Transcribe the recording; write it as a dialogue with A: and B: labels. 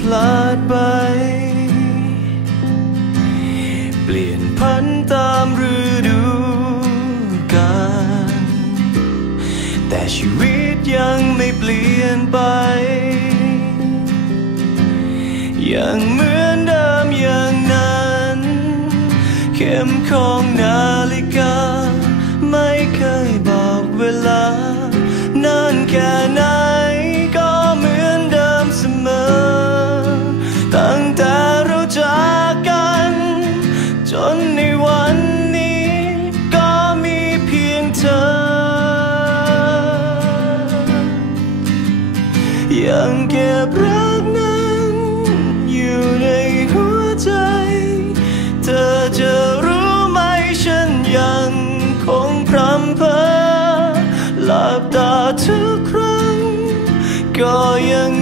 A: พลาดไป เปลี่ยนพันตามฤดูกาลแต่ชีวิตยังไม่เปลี่ยนไป ยังเหมือนเดิมอย่างนั้น เข็มของนาฬิกาไม่เคยบ ยังเก็บรักนั้นอยู่ในหัวใจ เธอจะรู้ไหมฉันยังคงพรำเพอหลับตาทุกครั้ง ก็ยัง